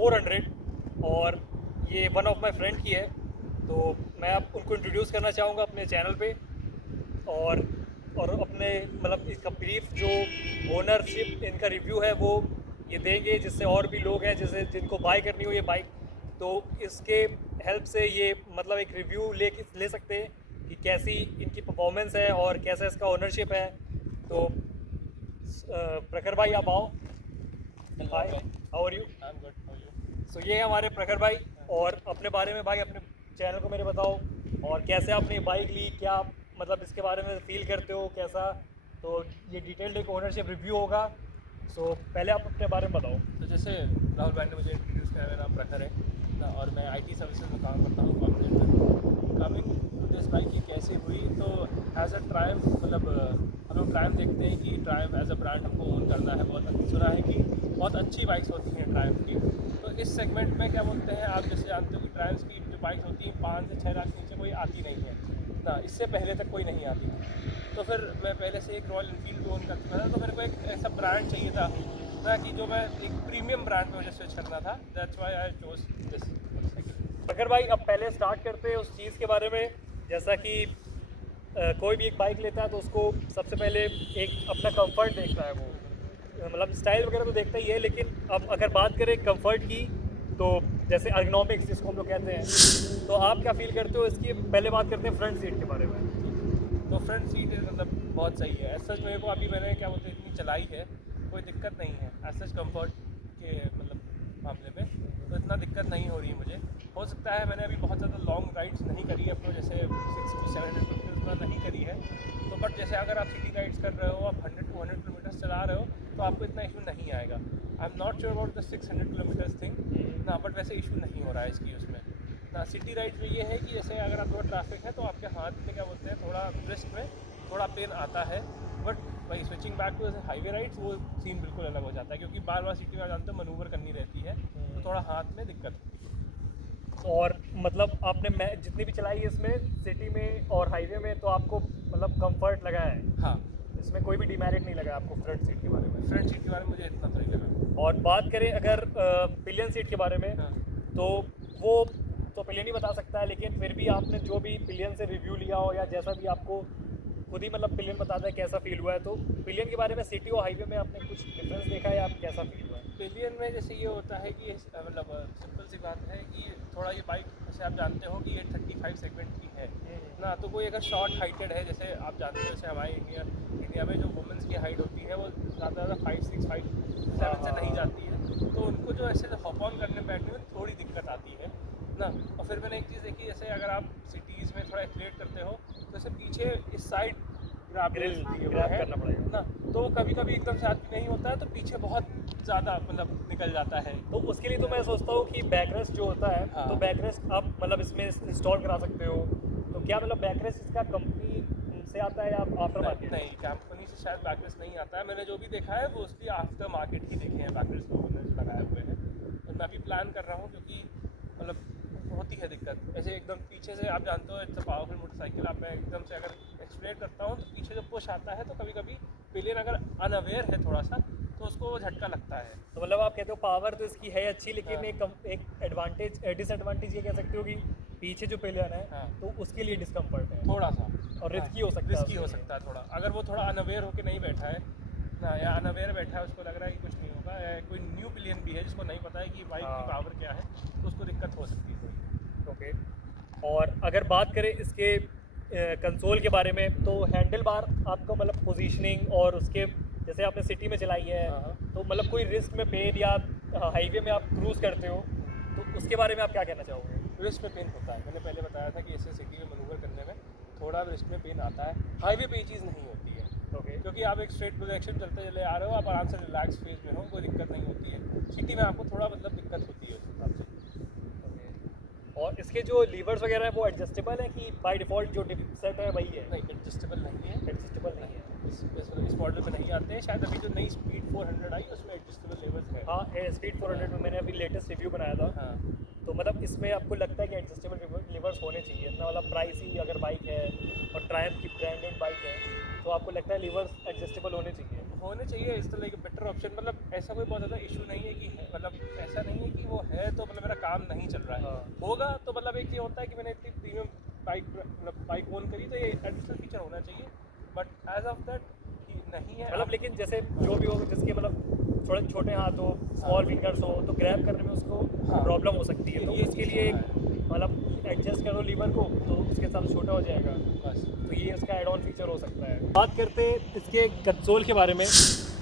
400 और ये one of my friend की है, तो मैं आप उनको इंट्रोड्यूस करना चाहूँगा अपने चैनल पे। और अपने मतलब इसका ब्रीफ जो ओनरशिप इनका रिव्यू है वो ये देंगे, जिससे और भी लोग हैं जैसे जिनको बाय करनी हो ये बाइक, तो इसके हेल्प से ये मतलब एक रिव्यू ले सकते हैं कि कैसी इनकी परफॉर्मेंस है और कैसा इसका ओनरशिप है। तो प्रखर भाई आप आओ। हाय, हाउ आर यू? सो ये है हमारे प्रखर भाई। और अपने बारे में भाई अपने चैनल को मेरे बताओ, और कैसे आपने बाइक ली, क्या आप मतलब इसके बारे में फील करते हो कैसा। तो ये डिटेल्ड एक ओनरशिप रिव्यू होगा। सो पहले आप अपने बारे में बताओ। तो जैसे राहुल भाई ने मुझे इंट्रोड्यूस किया, मेरा नाम प्रखर है ना, और मैं आईटी सर्विसेज में काम करता हूँ कॉर्पोरेट में। कमिंग टू दिस बाइक की कैसे हुई, तो एज अ ट्रायम्फ मतलब हम लोग ट्रायम्फ देखते हैं कि ट्रायम्फ एज अ ब्रांड हमको ओन करना है। बहुत सुना है कि बहुत अच्छी बाइक्स होती हैं ट्रायम्फ की। तो इस सेगमेंट में क्या बोलते हैं, आप जैसे जानते हो कि ट्रायम्फ की जो बाइक्स होती हैं 5 से 6 लाख नीचे कोई आती नहीं है ना, इससे पहले तक कोई नहीं आती थी। तो फिर मैं पहले से एक रॉयल एनफील्ड ओन कर चुका था, तो मेरे को एक ऐसा ब्रांड चाहिए था ना कि जो मैं एक प्रीमियम ब्रांड में मुझे स्विच करना था। That's why I chose this cycle. अगर भाई अब पहले स्टार्ट करते हैं उस चीज़ के बारे में, जैसा कि कोई भी एक बाइक लेता है तो उसको सबसे पहले एक अपना कंफर्ट देखता है वो, मतलब स्टाइल वगैरह तो देखता ही है, लेकिन अब अगर बात करें कंफर्ट की, तो जैसे अर्गोनॉमिक्स जिसको हम लोग कहते हैं, तो आप क्या फील करते हो इसकी। पहले बात करते हैं फ्रंट सीट के बारे में। तो फ्रंट सीट मतलब बहुत सही है एज सच। मेरे को अभी मैंने क्या बोलते हैं इतनी चलाई है, कोई दिक्कत नहीं है एज सच कंफर्ट के मतलब मामले में, तो इतना दिक्कत नहीं हो रही है मुझे। हो सकता है मैंने अभी बहुत ज़्यादा लॉन्ग राइड्स नहीं करी है अपने, जैसे 600-700 किलोमीटर नहीं करी है, तो बट जैसे अगर आप सिटी राइड्स कर रहे हो, आप 100-200 किलोमीटर चला रहे हो, तो आपको इतना इशू नहीं आएगा। I am not sure about the 600 kilometres thing ना, बट वैसे इशू नहीं हो रहा है इसकी उसमें ना। सिटी राइड्स में ये है कि जैसे अगर आप थोड़ा ट्रैफिक है तो आपके हाथ में क्या बोलते हैं थोड़ा रिस्ट में थोड़ा पेन आता है, बट वही स्विचिंग बैक टू जैसे हाईवे राइड्स वो सीन बिल्कुल अलग हो जाता है, क्योंकि बार बार सिटी में जानते हो मनूवर करनी रहती है, तो थोड़ा हाथ में दिक्कत होती है। और मतलब आपने मैं जितनी भी चलाई है इसमें सिटी में और हाईवे में, तो आपको मतलब कंफर्ट लगा है? हाँ, इसमें कोई भी डिमेरिट नहीं लगा आपको फ्रंट सीट के बारे में? फ्रंट सीट के बारे में मुझे इतना तो नहीं लगा। और बात करें अगर पिलियन सीट के बारे में, हाँ, तो वो तो पिलियन ही बता सकता है, लेकिन फिर भी आपने जो भी पिलियन से रिव्यू लिया हो या जैसा भी आपको खुद ही मतलब पिलियन बताता है कैसा फील हुआ है, तो पिलियन के बारे में सिटी और हाईवे में आपने कुछ डिफरेंस देखा है या आप कैसा फील हुआ है? पिलियन में जैसे ये होता है कि मतलब सिंपल सी बात है कि थोड़ा ये बाइक जैसे आप जानते हो कि ये 35 सेगमेंट की है ना, तो कोई अगर शॉर्ट हाइटेड है, जैसे आप जानते हो जैसे हमारे इंडिया में जो वुमेंस की हाइट होती है वो ज़्यादा 5'6", 5'7" से नहीं जाती है, तो उनको जो ऐसे हॉप ऑन करने बैठने में थोड़ी दिक्कत आती है ना। और फिर मैंने एक चीज़ देखी, जैसे अगर आप सिटीज़ में थोड़ा एक्सलेट करते हो तो जैसे पीछे इस साइड ग्रिल ग्रैब करना पड़ेगा ना, तो कभी कभी एकदम से आदमी नहीं होता है तो पीछे बहुत ज़्यादा मतलब निकल जाता है। तो उसके लिए तो मैं सोचता हूँ कि बैकरेस्ट जो होता है, हाँ। तो बैकरेस्ट आप मतलब इसमें इंस्टॉल करा सकते हो। तो क्या मतलब बैकरेस्ट इसका कंपनी से आता है या आफ्टर मार्केट? नहीं, कंपनी से शायद बैकरेस्ट नहीं आता है। मैंने जो भी देखा है वो उसकी आफ्टर मार्केट ही देखे हैं, बैकरेस्ट लोगों ने लगाए हुए हैं। तो मैं भी प्लान कर रहा हूँ, क्योंकि मतलब होती है दिक्कत ऐसे एकदम पीछे से। आप जानते हो इट्स अ पावरफुल मोटरसाइकिल, आप मैं एकदम से अगर एक्सप्लेन करता हूँ तो पीछे जो पुश आता है, तो कभी कभी पिलियन अगर अनअवेयर है थोड़ा सा तो उसको झटका लगता है। तो मतलब आप कहते हो पावर तो इसकी है अच्छी, लेकिन हाँ। एक एडवांटेज डिसएडवांटेज ये कह सकते हो कि पीछे जो पिलियन है, हाँ। तो उसके लिए डिस्कम्फर्ट है थोड़ा सा और रिस्की हो सकता है। रिस्की हो सकता है थोड़ा, अगर वो थोड़ा अनअवेयर होकर नहीं बैठा है ना, या अनअवेयर बैठा है, उसको लग रहा है कि कुछ नहीं होगा, या कोई न्यू पिलियन भी है जिसको नहीं पता है कि बाइक की पावर क्या है, तो उसको दिक्कत हो सकती है थोड़ी। ओके। और अगर बात करें इसके कंसोल के बारे में, तो हैंडल बार आपको मतलब पोजीशनिंग और उसके जैसे आपने सिटी में चलाई है, हाँ। तो मतलब कोई रिस्क में पेन या हाईवे में आप क्रूज़ करते हो, तो उसके बारे में आप क्या कहना चाहोगे? रिस्ट में पेन होता है, मैंने पहले बताया था कि ऐसे सिटी में मनूवर करने में थोड़ा रिस्ट में पेन आता है। हाईवे पे ये चीज़ नहीं होती है, ओके। क्योंकि आप एक स्ट्रेट प्रोजेक्शन चलते चले आ रहे हो, आप आराम से रिलैक्स फेज में हो, कोई दिक्कत नहीं होती है। सिटी में आपको थोड़ा मतलब दिक्कत होती है उस हिसाब से। और इसके जो लीवर्स वगैरह हैं वो एडजस्टेबल है कि बाय डिफ़ॉल्ट जो सेट है वही है? नहीं, एडजस्टेबल नहीं है। एडजस्टेबल नहीं है। इस मॉडल में नहीं आते हैं, शायद अभी जो नई स्पीड 400 आई उसमें एडजस्टेबल लेवल्स है। हाँ, स्पीड 400 में मैंने अभी लेटेस्ट रिव्यू बनाया था। हाँ। तो मतलब इसमें आपको लगता है कि एडजस्टेबल लिवर्स होने चाहिए, इतना मतलब प्राइसी अगर बाइक है और ट्रायम्फ की ब्रांडेड बाइक है, तो आपको लगता है लिवर्स एडजस्टेबल होने चाहिए? होने चाहिए इस तरह के बेटर ऑप्शन। मतलब ऐसा कोई बहुत ज़्यादा इशू नहीं है कि है, मतलब ऐसा नहीं है कि वो है तो मतलब मेरा काम नहीं चल रहा है। हाँ। होगा तो मतलब एक ये होता है कि मैंने इतनी प्रीमियम बाइक ओन करी तो ये एडिशनल फीचर होना चाहिए, बट एज ऑफ दैट नहीं है। मतलब लेकिन जैसे जो भी हो, जिसके मतलब थोड़े छोटे हाथ हो, स्मॉल फिंगर्स हो, तो ग्रैब करने में उसको हाँ। प्रॉब्लम हो सकती है, तो ये उसके चीज़ लिए होता है। मतलब एडजस्ट कर दो लीवर को तो उसके साथ छोटा हो जाएगा। बस तो ये इसका एड ऑन फीचर हो सकता है। बात करते हैं इसके कंसोल के बारे में।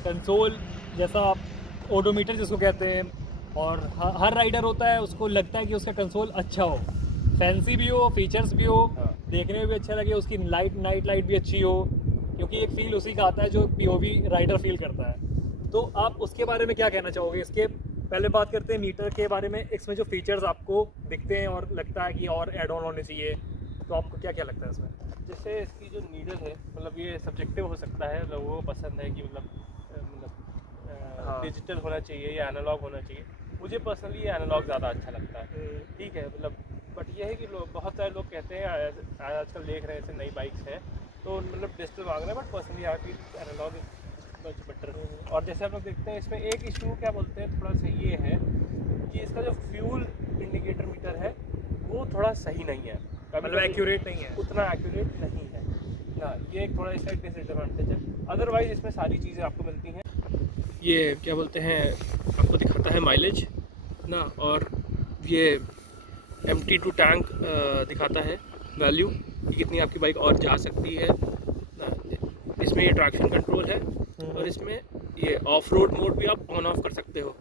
कंसोल जैसा ओडोमीटर जिसको कहते हैं, और हर राइडर होता है उसको लगता है कि उसका कंसोल अच्छा हो, फैंसी भी हो, फीचर्स भी हो, हाँ। देखने में भी अच्छा लगे, उसकी नाइट लाइट भी अच्छी हो, क्योंकि एक फील उसी का आता है जो पीओवी राइडर फील करता है। तो आप उसके बारे में क्या कहना चाहोगे? इसके पहले बात करते हैं मीटर के बारे में, इसमें जो फीचर्स आपको दिखते हैं और लगता है कि और एड ऑन होने चाहिए, तो आपको क्या क्या लगता है इसमें? जैसे इसकी जो नीडल है, मतलब ये सब्जेक्टिव हो सकता है, लोगों को पसंद है कि मतलब हाँ। डिजिटल होना चाहिए या एनालॉग होना चाहिए। मुझे पर्सनली ये एनालॉग ज़्यादा अच्छा लगता है, ठीक है। मतलब बट ये है कि लोग, बहुत सारे लोग कहते हैं, आजकल देख रहे हैं ऐसे नई बाइक्स हैं तो मतलब डिजिटल मांग रहे हैं, but personally I feel analog is much better. और जैसे हम लोग देखते हैं इसमें एक इशू क्या बोलते हैं थोड़ा सा ये है कि इसका जो फ्यूल इंडिकेटर मीटर है वो थोड़ा सही नहीं है, मतलब एक्यूरेट नहीं है। उतना एक्यूरेट नहीं है ना, ये एक थोड़ा इसका डिसएडवांटेज है। अदरवाइज इसमें सारी चीज़ें आपको मिलती हैं। ये क्या बोलते हैं, आपको दिखाता है माइलेज ना, और ये एम्प्टी टू टैंक दिखाता है वैल्यू कि कितनी आपकी बाइक और जा सकती है ना। इसमें ये ट्रैक्शन कंट्रोल है, और इसमें ये ऑफ रोड मोड भी आप ऑन ऑफ कर सकते हो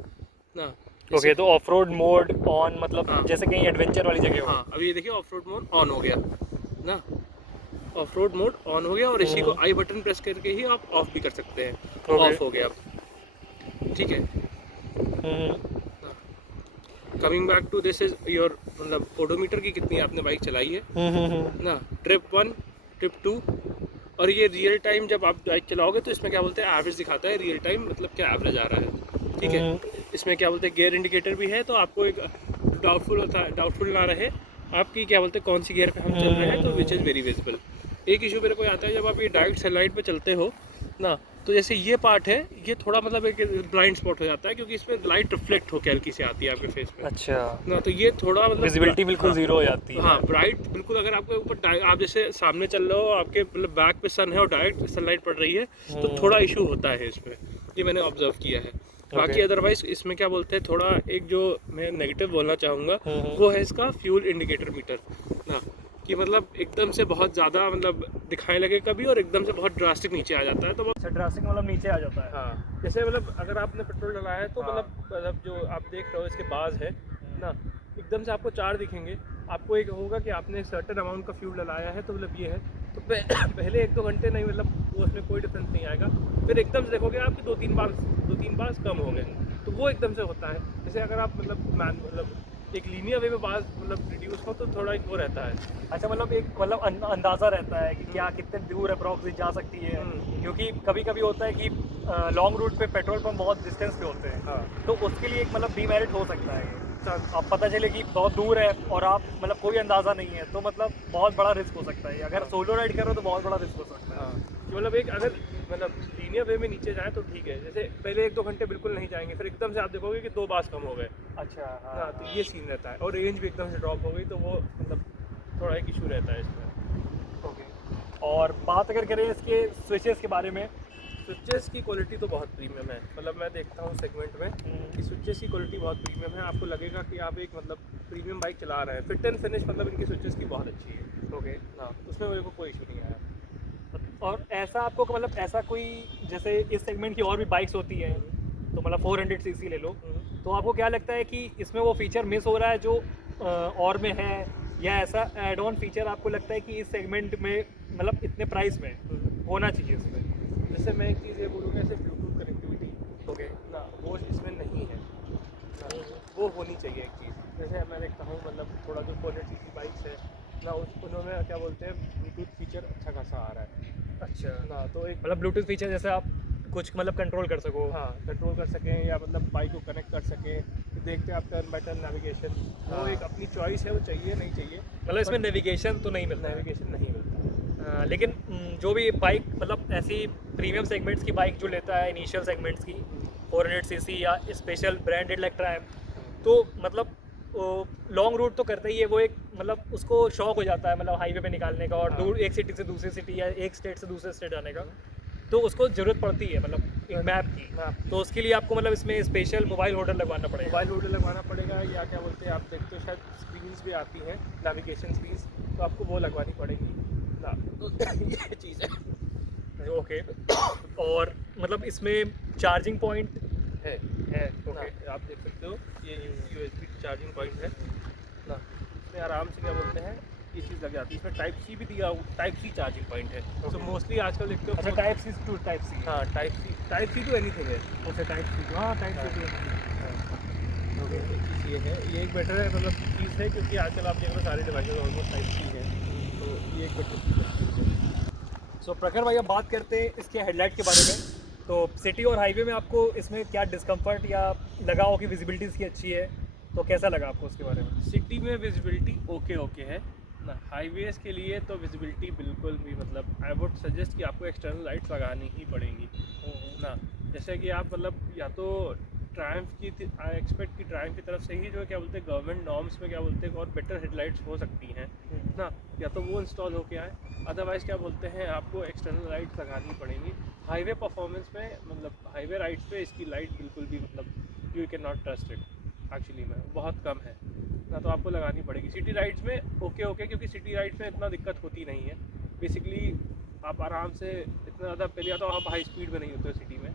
ना। ओके, तो ऑफ रोड मोड ऑन मतलब हाँ। जैसे कहीं एडवेंचर वाली जगह हो। हाँ, अभी ये देखिए ऑफ रोड मोड ऑन हो गया ना, ऑफ रोड मोड ऑन हो गया, और इसी को आई बटन प्रेस करके ही आप ऑफ भी कर सकते हैं। Okay. ऑफ हो गया अब, ठीक है। Coming back to this is your, मतलब ओडोमीटर की कितनी आपने बाइक चलाई है ना, ट्रिप 1, ट्रिप 2, और ये रियल टाइम जब आप बाइक चलाओगे तो इसमें क्या बोलते हैं एवरेज दिखाता है, रियल टाइम मतलब क्या एवरेज आ रहा है, ठीक है। इसमें क्या बोलते हैं गियर इंडिकेटर भी है, तो आपको एक डाउटफुल ना रहे आपकी क्या बोलते हैं कौन सी गियर पे हम चल रहे हैं, तो विच इज़ वेरी विजिबल। एक इशू मेरे को आता है जब आप ये डायरेक्ट सनलाइट पे चलते हो ना, तो जैसे ये पार्ट है ये थोड़ा मतलब एक ब्लाइंड स्पॉट हो जाता है, क्योंकि इसमें लाइट रिफ्लेक्ट होकर हल्की सी आती है आपके फेस पे अच्छा, ना, तो ये थोड़ा मतलब विजिबिलिटी बिल्कुल हाँ, जीरो हो जाती है। हाँ ब्राइट बिल्कुल। अगर आपके ऊपर आप जैसे सामने चल रहे हो, आपके मतलब बैक पे सन है और डायरेक्ट सनलाइट पड़ रही है, तो थोड़ा इशू होता है इसमें, ये मैंने ऑब्जर्व किया है। बाकी अदरवाइज इसमें क्या बोलते हैं, थोड़ा एक जो मैं नेगेटिव बोलना चाहूँगा वो है इसका फ्यूल इंडिकेटर मीटर ना, कि मतलब एकदम से बहुत ज़्यादा मतलब दिखाने लगे कभी, और एकदम से बहुत ड्रास्टिक नीचे आ जाता है, तो अच्छा, ड्रास्टिक मतलब नीचे आ जाता है। हाँ, जैसे मतलब अगर आपने पेट्रोल डलाया है तो हाँ। मतलब जो आप देख रहे हो इसके बाज है ना, एकदम से आपको 4 दिखेंगे, आपको एक होगा कि आपने सर्टेन अमाउंट का फ्यूल डलाया है, तो मतलब ये है, तो पहले 1-2 घंटे नहीं, मतलब वो उसमें कोई डिफरेंस नहीं आएगा, फिर एकदम से देखोगे आपके 2-3 बार कम हो गए, तो वो एकदम से होता है। जैसे अगर आप मतलब एक लीनियर वे में बार मतलब रिड्यूस हो तो थोड़ा एक वो रहता है। अच्छा, मतलब एक मतलब अंदाज़ा रहता है कि क्या कितने दूर अप्रॉक्स जा सकती है, क्योंकि कभी कभी होता है कि लॉन्ग रूट पे पेट्रोल पंप बहुत डिस्टेंस पे होते हैं। हाँ। तो उसके लिए एक मतलब डीमेरिट हो सकता है। अब पता चले कि बहुत दूर है और आप मतलब कोई अंदाज़ा नहीं है, तो मतलब बहुत बड़ा रिस्क हो सकता है। अगर सोलो राइड कर रहे हो तो बहुत बड़ा रिस्क हो सकता है। हाँ, कि मतलब एक अगर मतलब लीनियर वे में नीचे जाए तो ठीक है, जैसे पहले 1-2 घंटे बिल्कुल नहीं जाएंगे, फिर एकदम से आप देखोगे कि 2 बार कम हो गए। अच्छा, हाँ, तो ये सीन रहता है, और रेंज भी एकदम से ड्रॉप हो गई, तो वो मतलब थोड़ा एक इशू रहता है इसमें। ओके। और बात अगर करें इसके स्विचेस के बारे में, स्विचेस की क्वालिटी तो बहुत प्रीमियम है, मतलब मैं देखता हूँ सेगमेंट में कि स्विचेस की क्वालिटी बहुत प्रीमियम है, आपको लगेगा कि आप एक मतलब प्रीमियम बाइक चला रहे हैं। फिट एंड फिनिश मतलब इनकी स्विचेस की बहुत अच्छी है। ओके। हाँ, उसमें मेरे को कोई इशू नहीं आया। और ऐसा आपको मतलब ऐसा कोई, जैसे इस सेगमेंट की और भी बाइक्स होती हैं, तो मतलब 400 सीसी ले लो, तो आपको क्या लगता है कि इसमें वो फीचर मिस हो रहा है जो और में है, या ऐसा एड ऑन फीचर आपको लगता है कि इस सेगमेंट में मतलब इतने प्राइस में होना चाहिए इसमें? जैसे मैं एक चीज़ ये बोलूँगा, ऐसे ब्लूटूथ कनेक्टिविटी ओके ना, वो इसमें नहीं है ना, वो होनी चाहिए एक चीज़। जैसे मैं देखता हूँ मतलब थोड़ा जो 400 सीसी बाइक्स है ना, उन्होंने क्या बोलते हैं ब्लूटूथ फीचर अच्छा खासा आ रहा है अच्छा, ना, तो एक मतलब ब्लूटूथ फीचर जैसे आप कुछ मतलब कंट्रोल कर सको। हाँ कंट्रोल कर सकें, या मतलब बाइक को कनेक्ट कर सकें, फिर देखते हैं आप टर्न बाय टर्न नेविगेशन, वो हाँ। एक अपनी चॉइस है, वो चाहिए नहीं चाहिए, मतलब इसमें नेविगेशन तो नहीं मिलता है। नेविगेशन नहीं मिलता। लेकिन जो भी बाइक मतलब ऐसी प्रीमियम सेगमेंट्स की बाइक जो लेता है इनिशियल सेगमेंट्स की 400 सीसी या स्पेशल ब्रांडेड लाइक ट्रायम, तो मतलब लॉन्ग रूट तो करता ही है वो, एक मतलब उसको शौक हो जाता है मतलब हाईवे पे निकालने का और हाँ। दूर एक सिटी से दूसरी सिटी या एक स्टेट से दूसरे स्टेट जाने का, तो उसको ज़रूरत पड़ती है मतलब एक मैप की। मैप तो उसके लिए आपको मतलब इसमें स्पेशल मोबाइल होल्डर लगवाना पड़ेगा। मोबाइल होल्डर लगवाना पड़ेगा, या क्या बोलते हैं, आप देखते हो शायद स्क्रीन्स भी आती हैं, नेविगेशन स्क्रीन्स, तो आपको वो लगवानी पड़ेगी ना। तो ये चीज़ है। ओके। और मतलब इसमें चार्जिंग पॉइंट है है। ना, ओके। आप देख सकते हो ये USB चार्जिंग पॉइंट है ना। इसमें आराम से क्या बोलते हैं ये चीज़ लग जाती है। इसमें टाइप सी भी दिया, टाइप सी चार्जिंग पॉइंट है। तो Okay. मोस्टली आजकल देखते हो अच्छा, type C to type C. हाँ, टाइप सी टू एनीथिंग है। अच्छा, टाइप सी, हाँ टाइप सी टू। ओके, एक चीज़ ये है, ये एक बेटर है मतलब चीज़ है, क्योंकि आजकल आप देख रहे हो सारे डिवाइसेस ऑलमोस्ट टाइप सी हैं, तो ये एक बेटर चीज़ है। सो प्रखर भाई, अब बात करते हैं इसके हेडलाइट के बारे में। तो सिटी और हाईवे में आपको इसमें क्या डिस्कम्फर्ट या लगा हो कि विजिबिलिटी इसकी अच्छी है, तो कैसा लगा आपको उसके बारे में? सिटी में विजिबिलिटी ओके ओके है ना। हाईवेज़ के लिए तो विजिबिलिटी बिल्कुल भी मतलब आई वुड सजेस्ट कि आपको एक्सटर्नल लाइट्स लगानी ही पड़ेंगी ना। जैसे कि आप मतलब या तो ट्रायम्फ की आई एक्सपेक्ट कि ट्रायम्फ की तरफ से ही जो है क्या बोलते हैं गवर्नमेंट नॉर्म्स में क्या बोलते हैं और बेटर हेडलाइट्स हो सकती हैं ना, या तो वो इंस्टॉल होके आए। अदरवाइज़ क्या बोलते हैं आपको एक्सटर्नल लाइट्स लगानी पड़ेंगी। हाईवे परफॉर्मेंस में मतलब हाईवे राइड्स पे इसकी लाइट बिल्कुल भी मतलब you can not trust it actually में, बहुत कम है ना, तो आपको लगानी पड़ेगी। सिटी राइड्स में ओके ओके, क्योंकि सिटी राइड्स में इतना दिक्कत होती नहीं है बेसिकली। आप आराम से इतना ज़्यादा पहले या तो आप हाई स्पीड में नहीं होते हो सिटी में,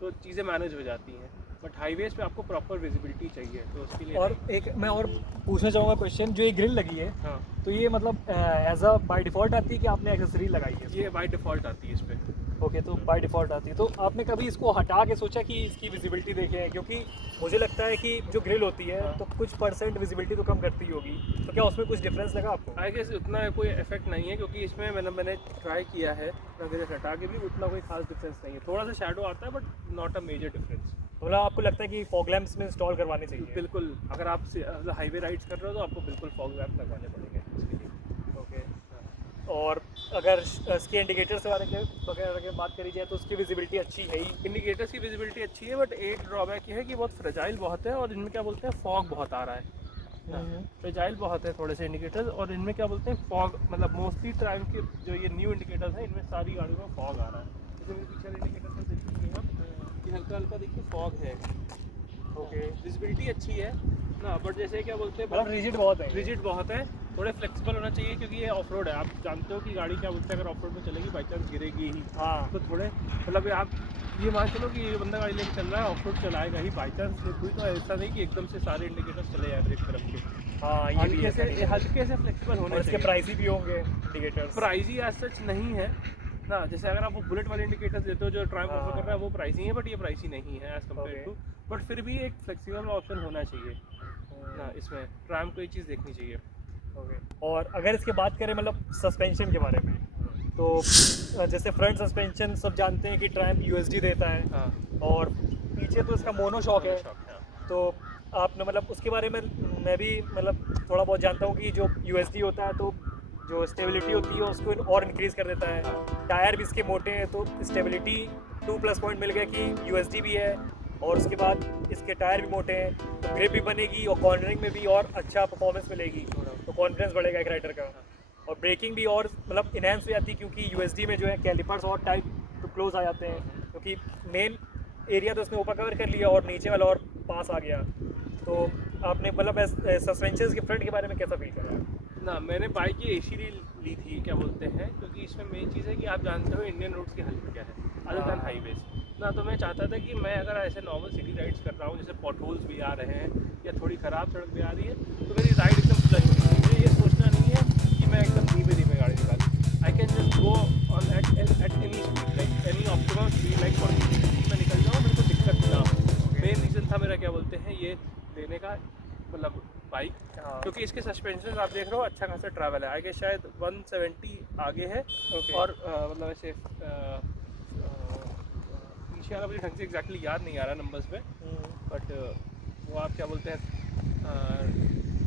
तो चीज़ें मैनेज हो जाती हैं। बट हाईवेज़ पे आपको प्रॉपर विजिबिलिटी चाहिए, तो उसके लिए और एक मैं और पूछना चाहूँगा क्वेश्चन, जो ये ग्रिल लगी है, हाँ, तो ये मतलब एज अ बाय डिफ़ॉल्ट आती है कि आपने एक्सेसरी लगाई है? ये बाय डिफ़ॉल्ट आती है इस पर। ओके, तो बाय डिफ़ॉल्ट आती है। तो आपने कभी इसको हटा के सोचा कि इसकी विजिबिलिटी देखें? क्योंकि मुझे लगता है कि जो ग्रिल होती है हाँ। तो कुछ परसेंट विजिबिलिटी तो कम करती ही होगी, तो क्या उसमें कुछ डिफरेंस लगा आपको? आई गेस उतना कोई इफेक्ट नहीं है, क्योंकि इसमें मैंने ट्राई किया है ना, ग्रिल हटा के भी उतना कोई खास डिफरेंस नहीं है। थोड़ा सा शैडो आता है but not a major difference. तो मतलब आपको लगता है कि फॉग लैंप्स में इंस्टॉल करवाने चाहिए? बिल्कुल, अगर आप हाईवे राइड्स कर रहे हो तो आपको बिल्कुल फॉग लैंप लगवाने पड़ेंगे इसके लिए। ओके। और अगर इसके इंडिकेटर्स के बारे में वगैरह की बात करी जाए तो उसकी विजिबिलिटी अच्छी है ही। इंडिकेटर्स की विजिबिलिटी अच्छी है, बट एक ड्रॉबैक ये है कि बहुत फ्रेजाइल बहुत है, और इनमें क्या बोलते हैं फॉग बहुत आ रहा है। फ्रेजाइल बहुत है थोड़े से इंडिकेटर्स, और इनमें क्या बोलते हैं फॉग मतलब मोस्टली टाइम के जो ये न्यू इंडिकेटर्स हैं इनमें सारी गाड़ियों में फॉग आ रहा है। जैसे मेरे पीछे इंडिकेटर्स में देखेंगे हम कि हल्का हल्का देखिए फॉग है। ओके। विजिबिलिटी अच्छी है ना, बट जैसे क्या बोलते हैं मतलब रिजिड बहुत है। रिजिड बहुत है। थोड़े फ्लेक्सिबल होना चाहिए, क्योंकि ये ऑफ रोड है। आप जानते हो कि गाड़ी क्या बोलते हैं अगर ऑफ रोड में चलेगी बाई चांस गिरेगी ही, हाँ। तो थोड़े मतलब आप ये मान चलो कि ये बंदा गाड़ी लेके चल रहा है, ऑफ रोड चलाएगा ही, बाई चांस स्लिप हुई तो ऐसा नहीं कि एकदम से सारे इंडिकेटर्स चले जाए ब्रेक तरफ के। हाँ, ये भी है। हल्के से फ्लेक्सिबल होने और इसके चाहिए। प्राइस भी होंगे इंडिकेटर्स? प्राइजी एज सच नहीं है ना। जैसे अगर आप वो बुलेट वाले इंडिकेटर्स देते हो जो ट्रायम्फ हाँ, ऑफर कर रहा है, वो प्राइसी है, बट ये प्राइसी नहीं है as compare Okay. To. But फिर भी एक फ्लेक्सिबल ऑप्शन होना चाहिए ना, इसमें ट्रायम्फ को ये चीज़ देखनी चाहिए। ओके। और अगर इसके बात करें मतलब सस्पेंशन के बारे में, तो जैसे फ्रंट सस्पेंशन सब जानते हैं कि ट्रायम्फ यूएसडी देता है, हाँ, और पीछे तो इसका मोनो शॉक है। शॉक है। तो आपने मतलब उसके बारे में मैं भी मतलब थोड़ा बहुत जानता हूँ कि जो यूएसडी होता है तो जो स्टेबिलिटी होती है उसको और इंक्रीज़ कर देता है। टायर भी इसके मोटे हैं तो स्टेबिलिटी 2+ पॉइंट मिल गया कि यूएसडी भी है, और उसके बाद इसके टायर भी मोटे हैं तो ग्रिप भी बनेगी और कॉर्नरिंग में भी और अच्छा परफॉर्मेंस मिलेगी, तो कॉन्फिडेंस बढ़ेगा एक राइडर का। और ब्रेकिंग भी और मतलब इनहेंस हो जाती है, क्योंकि यूएसडी में जो है कैलिपर्स और टाइट टू क्लोज आ जाते हैं, क्योंकि मेन एरिया तो उसने ऊपर कवर कर लिया और नीचे वाला और पास आ गया। तो आपने मतलब सस्पेंशन के फ्रंट के बारे में कैसा फील करा? ना, मैंने बाइक ये इसीलिए ली थी क्या बोलते हैं, क्योंकि इसमें मेन चीज़ है कि आप जानते हो इंडियन रोड्स की हालत क्या है अदर दैन हाईवेज ना। तो मैं चाहता था कि मैं अगर ऐसे नॉर्मल सिटी राइड्स कर रहा हूँ, जैसे पॉट होल्स भी आ रहे हैं या थोड़ी ख़राब सड़क भी आ रही है, तो मेरी राइड एकदम फ्लश होनी चाहिए। मुझे ये सोचना नहीं है कि मैं एकदम धीमे धीमे गाड़ी निकालूँ। I can just go on at any speed, like any optimum speed, like 40 में निकल जाऊँ, मेरे को दिक्कत ना हो। मेन रीज़न था मेरा क्या बोलते हैं ये लेने का मतलब बाइक, क्योंकि इसके सस्पेंशन आप देख रहे हो अच्छा खासा ट्रैवल है। आगे शायद 170 आगे है, और मतलब ऐसे पीछे वाला मुझे ढंग से एग्जैक्टली याद नहीं आ रहा नंबर्स पे, बट वो आप क्या बोलते हैं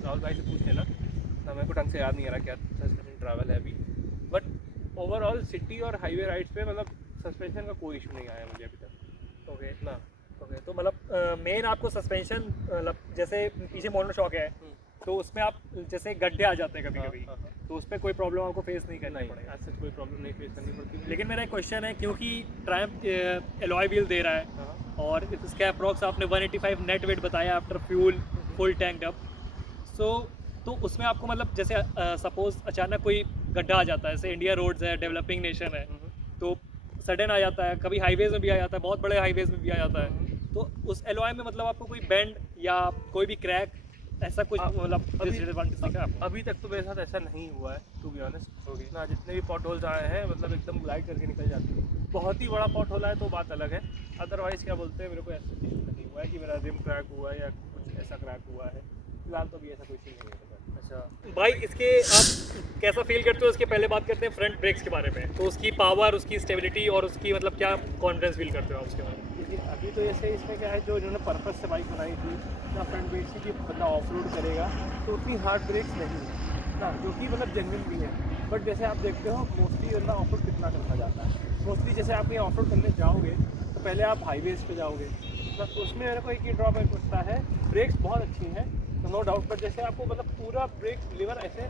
राहुल भाई से पूछ लेना ना, मेरे को ढंग से याद नहीं आ रहा क्या सस्पेंशन ट्रैवल है अभी। बट ओवरऑल सिटी और हाईवे राइड्स पे मतलब सस्पेंशन का कोई इशू नहीं आया मुझे अभी तक ओके ना। ओके। तो मतलब मेन आपको सस्पेंशन मतलब जैसे पीछे मोनोशॉक है तो उसमें आप जैसे गड्ढे आ जाते हैं कभी कभी, हाँ। तो उस पर कोई प्रॉब्लम आपको फेस नहीं करनी नहीं पड़ेगा। ऐसे कोई प्रॉब्लम नहीं फेस करनी पड़ती मुझे। लेकिन मेरा एक क्वेश्चन है, क्योंकि ट्रायम्फ एलॉय व्हील दे रहा है हाँ। और इसका अप्रॉक्स आपने 185 नेट वेट बताया after fuel full tank up, so तो उसमें आपको मतलब जैसे सपोज अचानक कोई गड्ढा आ जाता है, जैसे इंडिया रोड्स है, डेवलपिंग नेशन है, तो सडन आ जाता है, कभी हाईवेज में भी आ जाता है, बहुत बड़े हाईवेज में भी आ जाता है, तो उस एलॉय में मतलब आपको कोई बेंड या कोई भी क्रैक ऐसा कुछ मतलब disadvantage दिखा आपको? अभी तक तो मेरे साथ ऐसा नहीं हुआ है टू बी ऑनेस्ट। Okay. ना जितने भी पॉट होल्स आए हैं मतलब एकदम ग्लाइड करके निकल जाते हैं। बहुत ही बड़ा पॉट होल है तो बात अलग है, अदरवाइज क्या बोलते हैं मेरे को ऐसा इशू नहीं हुआ है कि मेरा रिम क्रैक हुआ है या कुछ ऐसा क्रैक हुआ है। फिलहाल तो अभी ऐसा कुछ नहीं है मेरे साथ। अच्छा भाई, इसके आप कैसा फील करते हो? इसके पहले बात करते हैं फ्रंट ब्रेक्स के बारे में, तो उसकी पावर, उसकी स्टेबिलिटी और उसकी मतलब क्या कॉन्फिडेंस फील करते हो आप उसके बारे में? देखिए अभी तो जैसे इसमें क्या है, जो इन्होंने पर्पस से बाइक बनाई थी ना, फ्रंट ब्रेक से कि बंदा ऑफ रोड करेगा तो उतनी हार्ड ब्रेक्स नहीं है ना, जो कि मतलब जेन्युइन भी है। बट जैसे आप देखते हो मोस्टली बंदा ऑफ रोड कितना करना जाता है, मोस्टली जैसे आप ये ऑफ रोड करने जाओगे तो पहले आप हाईवेज पे जाओगे ना, तो उसमें मेरे को एक ही ड्रॉबैक होता है, ब्रेक्स बहुत अच्छी हैं तो नो डाउट, बट जैसे आपको मतलब पूरा ब्रेक लीवर ऐसे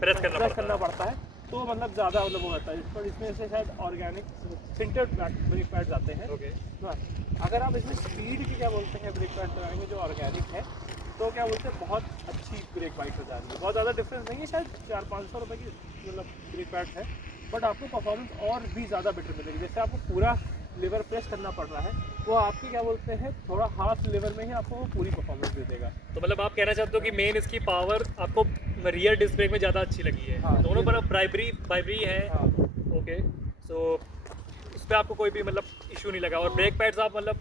प्रेस करना पड़ता है तो मतलब ज़्यादा मतलब वो होता है। पर इसमें से शायद ऑर्गेनिक सिंटेड ब्रेक पैड्स आते हैं ओके। ना। अगर आप इसमें स्पीड की क्या बोलते हैं ब्रेक पैड लगाएंगे जो ऑर्गेनिक है, तो क्या बोलते हैं बहुत अच्छी ब्रेक बाइक हो जा रही है। बहुत ज़्यादा डिफरेंस नहीं है, शायद 400-500 रुपये की मतलब ब्रेक पैड है, बट आपको परफॉर्मेंस और भी ज़्यादा बेटर मिलेगी। जैसे आपको पूरा लेवर प्रेस करना पड़ रहा है, वो आपकी क्या बोलते हैं थोड़ा हाफ लेवर में ही आपको वो पूरी परफॉर्मेंस दे देगा। तो मतलब आप कहना चाहते हो कि मेन इसकी पावर आपको रियर डिस्क ब्रेक में ज़्यादा अच्छी लगी है? हाँ, दोनों पर वाइब्री है। हाँ। ओके, सो उस पर आपको कोई भी मतलब इशू नहीं लगा। और ब्रेक पैड्स आप मतलब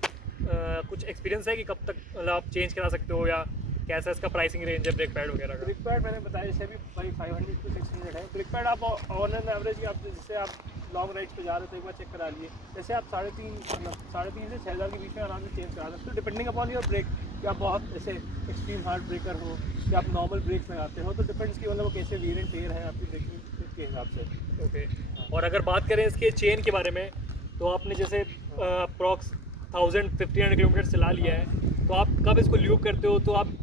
कुछ एक्सपीरियंस है कि कब तक मतलब आप चेंज करा सकते हो, या कैसा इसका प्राइसिंग रेंज है ब्रेक पैड वगैरह का? ब्रेक पैड मैंने बताया जैसे अभी भाई 500 to 600 है ब्रेक पैड। आप ऑन एन एवरेज आप जैसे आप लॉन्ग राइड्स पे जा रहे हो तो एक बार चेक करा लिए, जैसे आप 3.5 मतलब 3.5 से 6,000 के बीच में आराम से चेंज करा सकते हो, डिपेंडिंग अपॉन योर ब्रेक। कि आप बहुत ऐसे एक्सट्रीम हार्ड ब्रेकर हो या आप नॉर्मल ब्रेक्स लगाते हो, तो डिपेंड्स कि मतलब वो कैसे वीर एंड टेयर है आपकी ब्रेकिंग के हिसाब से। ओके। और अगर बात करें इसके चेन के बारे में, तो आपने जैसे अप्रॉक्स 1500 किलोमीटर चला लिया है, तो आप कब इसको ल्यूब करते हो? तो आप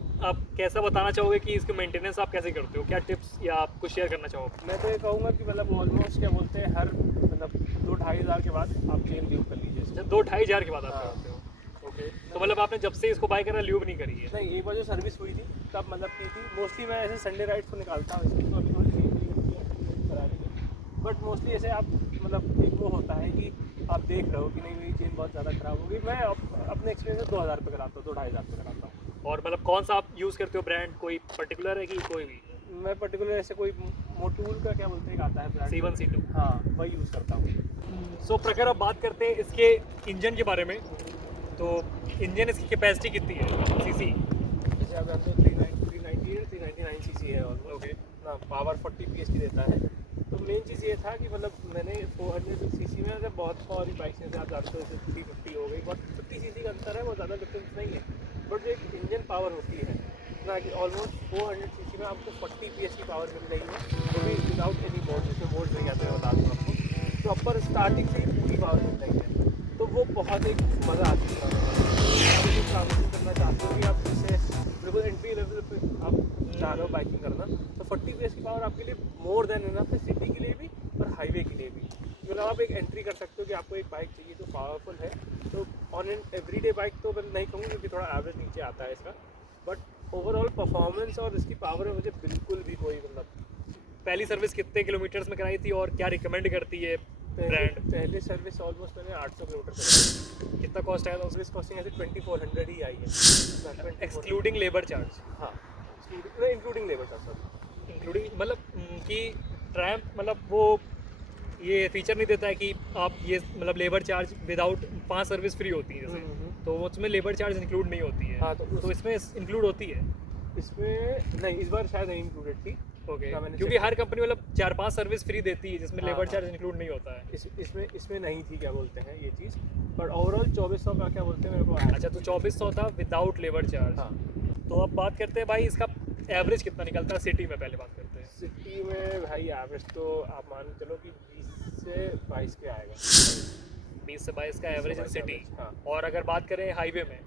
कैसा बताना चाहोगे कि इसके मेंटेनेंस आप कैसे करते हो? क्या टिप्स या आप कुछ शेयर करना चाहोगे? मैं तो ये कहूँगा कि मतलब ऑलमोस्ट क्या बोलते हैं हर मतलब 2-2.5 हज़ार के बाद आप चेन ल्यूब कर लीजिए। जब 2-2.5 हज़ार के बाद आप हाँ। कराते हो? ओके। तो मतलब आपने जब से इसको बाय करा ल्यूब नहीं करी है? नहीं, एक बार जो सर्विस हुई थी तब मतलब की थी। मोस्टली मैं ऐसे संडे राइड्स को निकालता हूँ इसकी, तो अभी थोड़ी चेंज करा रही है। बट मोस्टली ऐसे आप मतलब एक वो होता है कि आप देख रहे हो कि नहीं मेरी चेन बहुत ज़्यादा ख़राब होगी, मैं अपने एक्सपीरियंस से 2,000 रुपये कराता हूँ, 2-2.5 हज़ार रुपये कराता हूँ। और मतलब कौन सा आप यूज़ करते हो ब्रांड? कोई पर्टिकुलर है कि कोई भी? मैं पर्टिकुलर ऐसे कोई मोटूल का क्या बोलते हैं एक आता है ब्रांड, C1 C2। हाँ वही यूज़ करता हूँ। सो प्रकार अब बात करते हैं इसके इंजन के बारे में, तो इंजन इसकी कैपेसिटी कितनी है सीसी? जैसे अब तो 399 सीसी है ऑलमोस्ट। ओके। ना पावर 40 PS की देता है। तो मेन चीज़ ये था कि मतलब मैंने 400 सीसी में जब बहुत सारी बाइक्स जैसे आप जानते हो जैसे 350 हो गई, बहुत 50 सीसी का अंतर है, वो ज़्यादा डिफरेंस नहीं है। बट जो एक इंजन पावर होती है ना कि ऑलमोस्ट 400 सीसी में आपको 40 PS की पावर मिल रही है, वो भी विदाउट एनी बोर्ड, जिसमें बोर्ड नहीं आते हैं बता दूँ आपको। प्रॉपर स्टार्टिंग से ही पूरी पावर मिल रही है, तो वो बहुत एक मज़ा आती है। आप इसे ट्रांसफर करना चाहते हो कि आप जैसे बिल्कुल एंट्री लेवल पे आप चाह रहे हो बाइकिंग करना, तो 40 PS की पावर आपके लिए मोर देन इनफ है, सिटी के लिए भी और हाईवे के लिए भी। मतलब आप एक एंट्री कर सकते हो कि आपको एक बाइक चाहिए जो पावरफुल है, तो ऑन एन एवरीडे बाइक तो मैं नहीं कहूँगा क्योंकि थोड़ा एवरेज नीचे आता है इसका, बट ओवरऑल परफॉर्मेंस और इसकी पावर में मुझे बिल्कुल भी कोई मतलब। पहली सर्विस कितने किलोमीटर्स में कराई थी और क्या रिकमेंड करती है ब्रांड? पहले सर्विस ऑलमोस्ट मैंने 800 किलोमीटर कराई। कितना कॉस्ट आया था? सर्विस कॉस्टिंग ऐसे 2400 ही आई है, एक्सक्लूडिंग लेबर चार्ज? हाँ including labour charge sir. Including मतलब कि ट्रैम्प मतलब वो ये फीचर नहीं देता है कि आप ये मतलब labour charge without 5 service free होती है जैसे, तो उसमें लेबर चार्ज इंक्लूड नहीं होती है। हाँ, तो इसमें इंक्लूड होती है? इसमें नहीं, इस बार शायद नहीं इंक्लूडेड थी। ओके, हाँ, मैंने क्योंकि हर कंपनी मतलब 4-5 सर्विस फ्री देती है जिसमें हाँ, लेबर हाँ। चार्ज इंक्लूड नहीं होता है। इसमें नहीं थी क्या बोलते हैं ये चीज़, बट ओवरऑल 2400 का क्या बोलते हैं मेरे को आया। अच्छा, तो 2400 था विदाउट लेबर चार्ज। हाँ, तो अब बात करते हैं भाई इसका एवरेज कितना निकलता है सिटी में? पहले बात करते हैं। सिटी में भाई एवरेज तो आप मान के चलो कि 20 से 22 के आएगा। 20 से 22 का एवरेज इन 22 सिटी। average, हाँ। और अगर बात करें हाईवे में,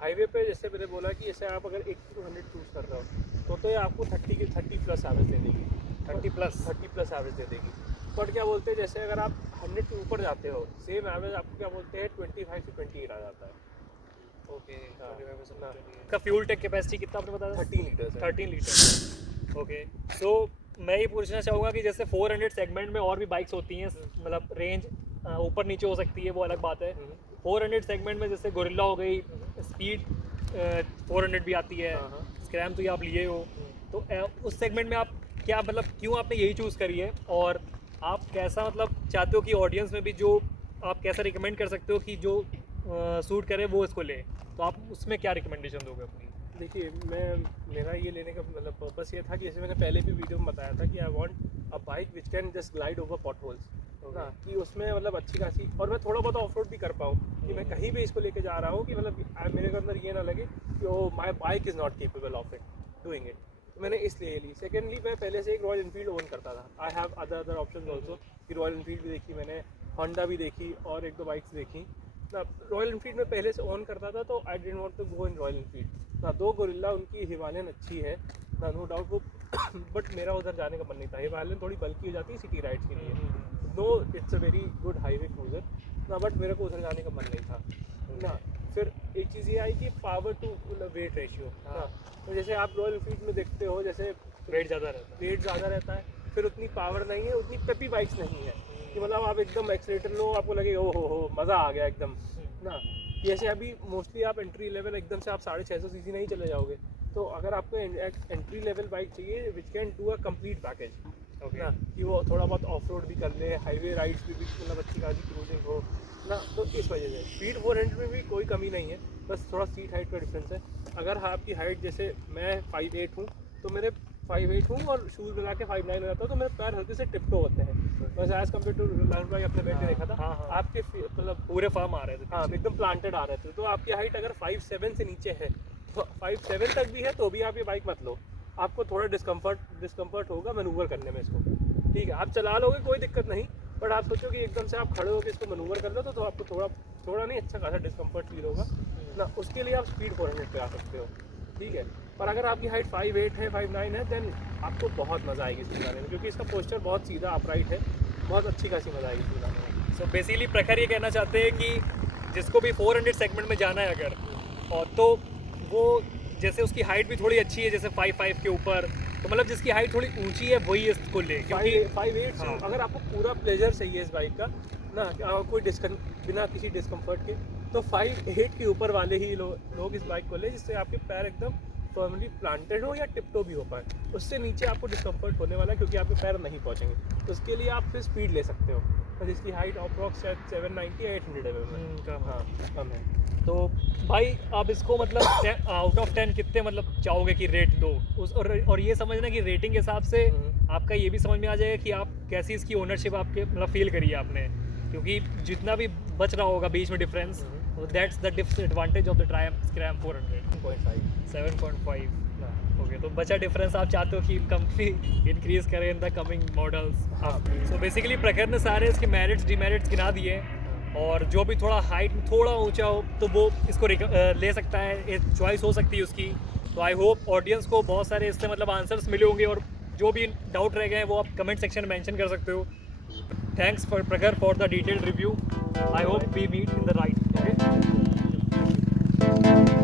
हाईवे पे जैसे मैंने बोला कि जैसे आप अगर 80 to 100 चूज़ कर रहे हो तो ये आपको 30 प्लस एवरेज दे देगी। 30 प्लस। 30 प्लस एवरेज दे देगी। बट क्या बोलते हैं, जैसे अगर आप 100 के ऊपर जाते हो, सेम एवरेज आपको क्या बोलते हैं 25 से 28 आ जाता है। ओके, हाँ। 25% हाँ। का फ्यूल टैंक कैपेसिटी कितना आपने बताया? 13 लीटर्स है। 13 लीटर। ओके, सो मैं ये पूछना चाहूँगा कि जैसे 400 सेगमेंट में और भी बाइक्स होती हैं, मतलब रेंज ऊपर नीचे हो सकती है, वो अलग बात है। 400 सेगमेंट में जैसे गोरिल्ला हो गई, स्पीड 400 भी आती है, हाँ, हाँ। स्क्रैम तो ये आप लिए हो, तो उस सेगमेंट में आप क्या, मतलब क्यों आपने यही चूज़ करी है, और आप कैसा मतलब चाहते हो कि ऑडियंस में भी जो आप कैसा रिकमेंड कर सकते हो कि जो सूट करे वो इसको ले, तो आप उसमें क्या रिकमेंडेशन दोगे अपनी? देखिए, मेरा ये लेने का मतलब पर्पस ये था कि जैसे मैंने पहले भी वीडियो में बताया था कि I want a bike which can just glide over pot holes ना, कि उसमें मतलब अच्छी खासी, और मैं थोड़ा बहुत ऑफ रोड भी कर पाऊँ, कि मैं कहीं भी इसको लेके जा रहा हूँ कि मतलब मेरे के अंदर ये ना लगे कि oh my bike is not capable of it doing it. तो मैंने इसलिए ली। सेकेंडली, मैं पहले से एक रॉयल इनफील्ड ओन करता था। I have other option also, कि रॉयल इनफील्ड भी देखी मैंने, होंडा भी देखी और एक दो बाइक्स देखी ना। रॉयल इनफील्ड में पहले से ओन करता था, तो I didn't want to go in Royal Enfield ना। 2 गोरिल्ला उनकी हिमालयन अच्छी है ना, नो डाउट वो बट मेरा उधर जाने का मन नहीं था। हिमालयन थोड़ी बल्की हो जाती है सिटी राइड्स के लिए, no it's a very good highway cruiser ना, बट मेरे को उधर जाने का मन नहीं था ना। फिर एक चीज़ ये आई कि पावर टू वेट रेशियो ना, तो जैसे आप रॉयल इनफील्ड में देखते हो, जैसे वेट ज़्यादा रहता है। वेट ज़्यादा रहता है, फिर उतनी पावर नहीं है, उतनी पेपी बाइक्स नहीं है कि मतलब आप एकदम एक्सीलेटर लो आपको लगे ओ हो मज़ा आ गया एकदम ना। जैसे अभी मोस्टली आप एंट्री लेवल एकदम से आप 650 सीसी नहीं चले जाओगे, तो अगर आपको एंट्री लेवल बाइक चाहिए which can do a complete package ना, कि वो थोड़ा बहुत ऑफ रोड भी कर ले, हाईवे राइड्स भी मतलब अच्छी खासी क्रूजिंग हो ना, तो इस वजह से स्पीड 400 में भी कोई कमी नहीं है, बस थोड़ा सीट हाइट का डिफरेंस है। अगर आपकी हाइट, जैसे मैं 5'8" हूँ, तो मेरे 5'8" हूँ और शूज़ मिला के 5'9" हो जाता है, तो मेरे पैर हल्के से टिप्टो होते हैं, बस एज़ कम्पेयर टू लाइन भाई अपने बैठ के देखा था। हाँ। आपके मतलब पूरे फार्म आ रहे थे। हाँ एकदम प्लांटेड आ रहे थे। तो आपकी हाइट अगर 5'7" से नीचे है, तो 5'7" तक भी है तो भी आप ये बाइक मत लो, आपको थोड़ा डिस्कम्फर्ट होगा मैनूवर करने में इसको। ठीक है, आप चला लोगे कोई दिक्कत नहीं, बट आप सोचो कि एकदम से आप खड़े होकर इसको मैनूवर कर लो तो आपको थोड़ा नहीं अच्छा खासा डिस्कम्फर्ट फील होगा ना। उसके लिए आप स्पीड 400 पे आ सकते हो, ठीक है। पर अगर आपकी हाइट 5'8" है, 5'9" है, देन आपको बहुत मज़ा आएगी इसको चलाने में, क्योंकि इसका पोस्चर बहुत सीधा अपराइट है, बहुत अच्छी खासी मज़ा आएगी इसको चलाने में। सो बेसिकली प्रखर ये कहना चाहते हैं कि जिसको भी 400 सेगमेंट में जाना है अगर, और तो वो जैसे उसकी हाइट भी थोड़ी अच्छी है, जैसे 5'5" के ऊपर, तो मतलब जिसकी हाइट थोड़ी ऊंची है वही इसको ले, क्योंकि 5'8" हाँ। अगर आपको पूरा प्लेजर चाहिए इस बाइक का ना, कोई बिना किसी डिस्कम्फर्ट के, तो 5'8" के ऊपर वाले ही लोग इस बाइक को ले, जिससे आपके पैर एकदम फर्मली प्लांटेड हो या टिप्टो भी हो पाए। उससे नीचे आपको डिस्कम्फर्ट होने वाला है, क्योंकि आपके पैर नहीं पहुँचेंगे। तो उसके लिए आप फिर स्पीड ले सकते हो, तो जिसकी हाइट अप्रॉक्स 790 या 800 है। कम हाँ कम है। तो भाई आप इसको मतलब आउट ऑफ 10 कितने मतलब चाहोगे कि रेट दो उस, और ये समझना कि रेटिंग के हिसाब से आपका ये भी समझ में आ जाएगा कि आप कैसी इसकी ओनरशिप आपके मतलब फील करी है आपने, क्योंकि जितना भी बच रहा होगा बीच में difference, that's the disadvantage of the Triumph scrum 400 7.5। Okay, तो बचा डिफरेंस आप चाहते हो कि कंपनी इंक्रीज करे इन द कमिंग मॉडल्स। हाँ सो बेसिकली प्रखर ने सारे इसके मेरिट्स डिमेरिट्स गिना दिए, और जो भी थोड़ा हाइट में थोड़ा ऊंचा हो तो वो इसको ले सकता है, एक चॉइस हो सकती है उसकी। तो आई होप ऑडियंस को बहुत सारे इससे मतलब आंसर्स मिले होंगे, और जो भी डाउट रह गए हैं वो आप कमेंट सेक्शन में मेंशन कर सकते हो। Thanks for Prakhar for the detailed review. I hope we meet in the right. Okay.